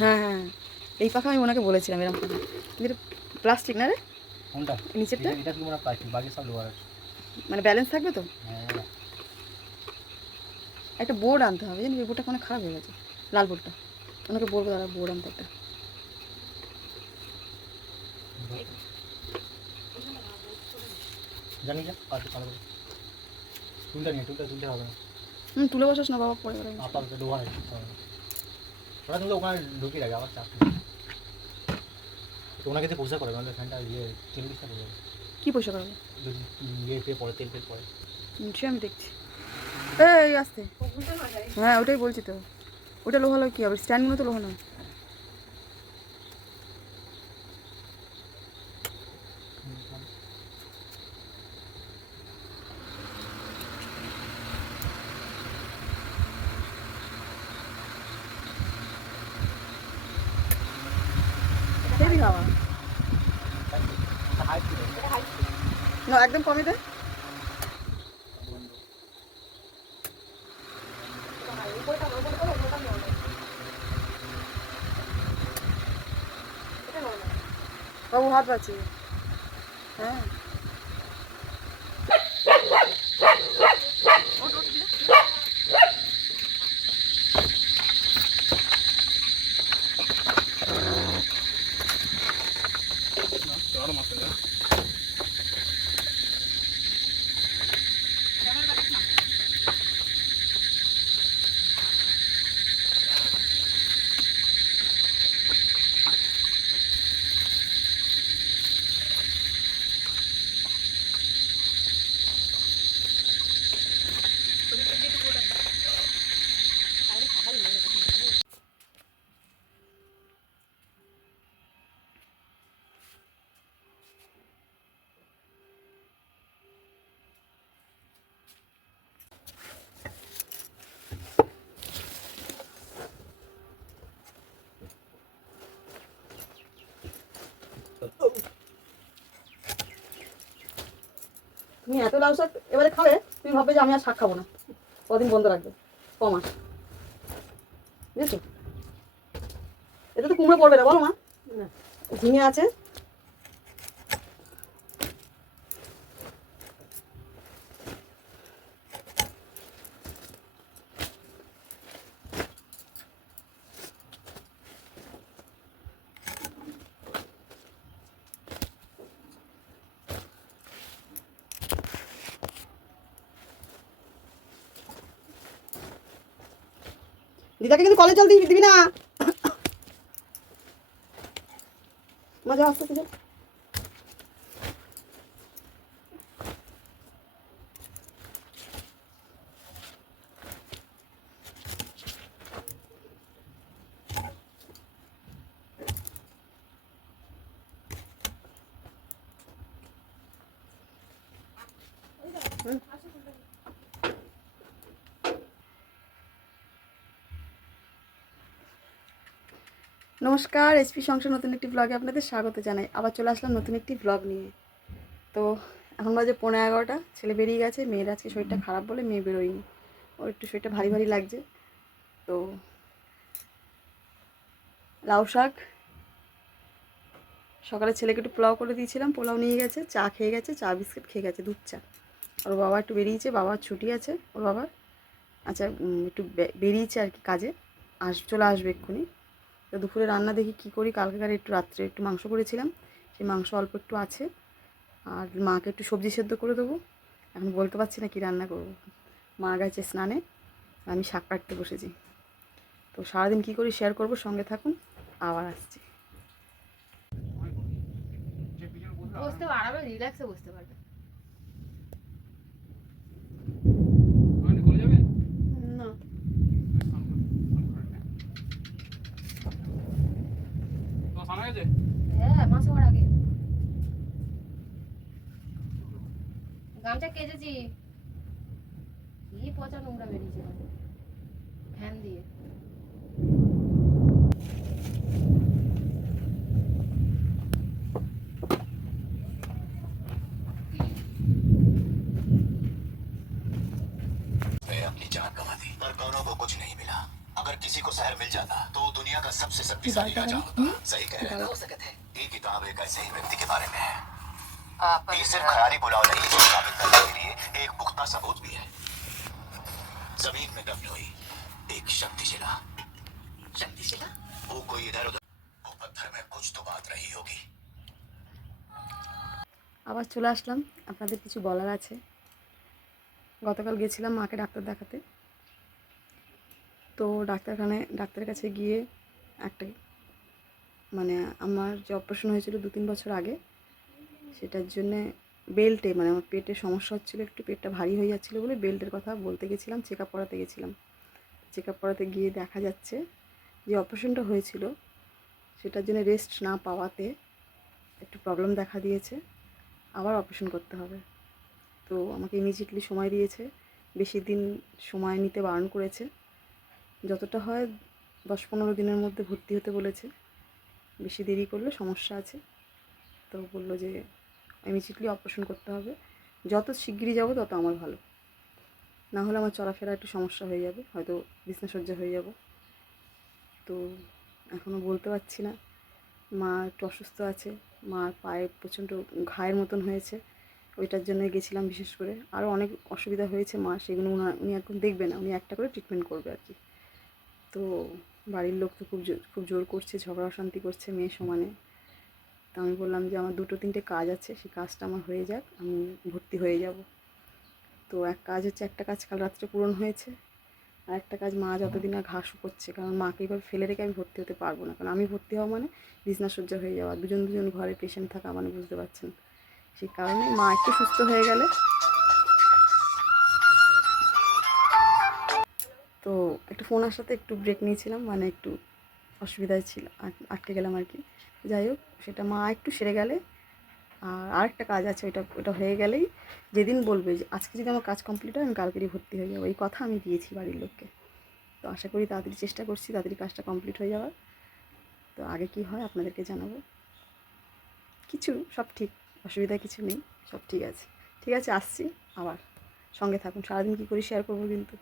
হ্যাঁ হ্যাঁ, এই পাখা আমি ওনাকে বলেছিলাম এরকম পাখা, কিন্তু প্লাস্টিক না রে কোনটা নিচেরটা, এটা কি মনে হয় প্লাস্টিক, বাকি সব লোহার আছে। মানে ব্যালেন্স থাকবে তো। হ্যাঁ একটা বোর্ড আনতে হবে, জানি ওই বোর্ডটা অনেক খারাপ হয়ে গেছে, লাল বোর্ডটা। ওনাকে বলবো দাদা বোর্ড আনতে একটা। জানি যা পাশে ভালো করে টুলটা নিয়ে তুলতে হবে না। তুলে বসাস না বাবা, পরে আপাতত লোহার আছে, ওরা কিন্তু ওখানে ঢুকিয়ে রাখে, আবার চাপ তো ওনাকে যে পয়সা করে মানে ফ্যানটা ইয়ে তেল দিতে হবে, কি পয়সা করবে যদি ইয়ে পেয়ে পড়ে তেল পড়ে। সে আমি দেখছি, এই আসতে। হ্যাঁ ওটাই বলছি তো, ওটা লোহা লোক কী হবে, স্ট্যান্ডগুলো তো লোহা নয়। না একদম কমই দেয়। বাবু হাত পাচ্ছি। হ্যাঁ তুমি এত লাউ শাক এবারে খাবে, তুমি ভাববে যে আমি আর শাক খাবো না, কদিন বন্ধ রাখবে, কমাস, বুঝেছো। এতে তো কুমড়ো পড়বে না বলো মা, ঝিঙে আছে। দিদাকে কিন্তু কলেজ জল দিবি না, মজা আসতে যাও। নমস্কার, এসপি সংসার নতুন একটি ব্লগে আপনাদের স্বাগত জানাই। আবার চলে আসলাম নতুন একটি ব্লগ নিয়ে। তো এখন বাজে 11:15, ছেলে বেরিয়ে গেছে, মেয়ের আজকে শরীরটা খারাপ বলে মেয়ে বেরোয়নি, ওর একটু শরীরটা ভারী ভারী লাগছে। তো লাউ শাক সকালে ছেলেকে একটু পোলাও করে দিয়েছিলাম, পোলাও নিয়ে গেছে, চা খেয়ে গেছে, চা বিস্কিট খেয়ে গেছে, দুধ চা। ওর বাবা একটু বেরিয়েছে, বাবার ছুটি আছে ওর বাবার, আচ্ছা একটু বেরিয়েছে আর কি কাজে, চলে আসবে এক্ষুনি। তো দুপুরে রান্না দেখি কী করি, কালকেকার একটু রাত্রে একটু মাংস করেছিলাম, সেই মাংস অল্প একটু আছে, আর মাকে একটু সবজি সেদ্ধ করে দেবো। এখন বলতে পারছি না কী রান্না করবো, মা গেছে স্নানে, আমি শাক কাটতে বসেছি। তো সারাদিন কী করি শেয়ার করবো, সঙ্গে থাকুন, আবার আসছি। বসতে পারবে, রিল্যাক্সে বসতে পারবে। না হ্যাঁ মাস হওয়ার আগে গামছা কেচেছি। কি পচা নোংরা বেরিয়েছে ফ্যান দিয়ে। वे अपनी जान गंवा दी पर दोनों को कुछ नहीं मिला। अगर किसी को शहर मिल जाता तो वो दुनिया का सबसे शक्तिशाली राजा होता। सही कह रहे हो सकते हैं। ये किताब एक ऐसे ही व्यक्ति के बारे में है। ये सिर्फ ख्याली पुलाव नहीं, इसको साबित करने के लिए एक पुख्ता सबूत भी है। जमीन में दफन हुई एक शक्तिशिला। शक्तिशिला? वो कोई इधर उधर, वो पत्थर में कुछ तो बात रही होगी। আবার চলে আসলাম, আপনাদের কিছু বলার আছে। গতকাল গেছিলাম মাকে ডাক্তার দেখাতে। তো ডাক্তারের কাছে গিয়ে একটা মানে আমার যে অপারেশন হয়েছিল 2-3 বছর আগে, সেটার জন্যে বেল্টে মানে আমার পেটে সমস্যা হচ্ছিলো, একটু পেটটা ভারী হয়ে যাচ্ছিলো বলে বেল্টের কথা বলতে গেছিলাম, চেক আপ করাতে গেছিলাম। চেক আপ করাতে গিয়ে দেখা যাচ্ছে যে অপারেশনটা হয়েছিল সেটার জন্য রেস্ট না পাওয়াতে একটু প্রবলেম দেখা দিয়েছে, আবার অপারেশন করতে হবে। তো আমাকে ইমিডিয়েটলি সময় দিয়েছে, বেশি দিন সময় নিতে বারণ করেছে। যতটা হয় 10-15 দিনের মধ্যে ভর্তি হতে বলেছে, বেশি দেরি করলে সমস্যা আছে। তো বললো যে ইমিডিয়েটলি অপারেশন করতে হবে, যত শিগগিরই যাবো তত আমার ভালো, না হলে আমার চলাফেরা একটু সমস্যা হয়ে যাবে, হয়তো বিছনাসজ্জা হয়ে যাব। তো এখনও বলতে পারছি না। মা একটু অসুস্থ আছে, মার পায়ে প্রচণ্ড ঘায়ের মতন হয়েছে, ওইটার জন্য গেছিলাম বিশেষ করে। আরও অনেক অসুবিধা হয়েছে মা, সেগুলো উনি এখন দেখবে না, উনি একটা করে ট্রিটমেন্ট করবে আর কি। তো বাড়ির লোক তো খুব জোর করছে, ঝগড়া অশান্তি করছে মেয়ে সমানে। তো আমি বললাম যে আমার 2-3টে কাজ আছে, সেই কাজটা আমার হয়ে যাক, আমি ভর্তি হয়ে যাব। তো এক কাজ হচ্ছে, একটা কাজ কাল রাত্রে পূরণ হয়েছে, আর একটা কাজ মা যতদিন না ঘা শুকোচ্ছে, কারণ মাকে এবার ফেলে রেখে আমি ভর্তি হতে পারবো না, কারণ আমি ভর্তি হওয়া মানে বিছনাসজ্জা হয়ে যাওয়া, দুজন ঘরে পেশেন্ট থাকা মানে বুঝতে পারছেন। সেই কারণে মা একটু সুস্থ হয়ে গেলে, তো একটু ফোন আসাতে একটু ব্রেক নিয়েছিলাম, মানে একটু অসুবিধায় ছিল, আটকে গেলাম আর কি। যাই হোক, সেটা মা একটু সেরে গেলে, আর আরেকটা কাজ আছে, ওটা হয়ে গেলেই যেদিন বলবে যে আজকে যদি আমার কাজ কমপ্লিট হয় আমি কালকেরই ভর্তি হয়ে যাবো, এই কথা আমি দিয়েছি বাড়ির লোককে। তো আশা করি তাড়াতাড়ি চেষ্টা করছি, তাড়াতাড়ি কাজটা কমপ্লিট হয়ে যাওয়ার। তো আগে কি হয় আপনাদেরকে জানাবো। সব ঠিক, অসুবিধা কিছু নেই, সব ঠিক আছে। ঠিক আছে, আসছি আবার, সঙ্গে থাকুন, সারাদিন কী করি শেয়ার করবো কিন্তু।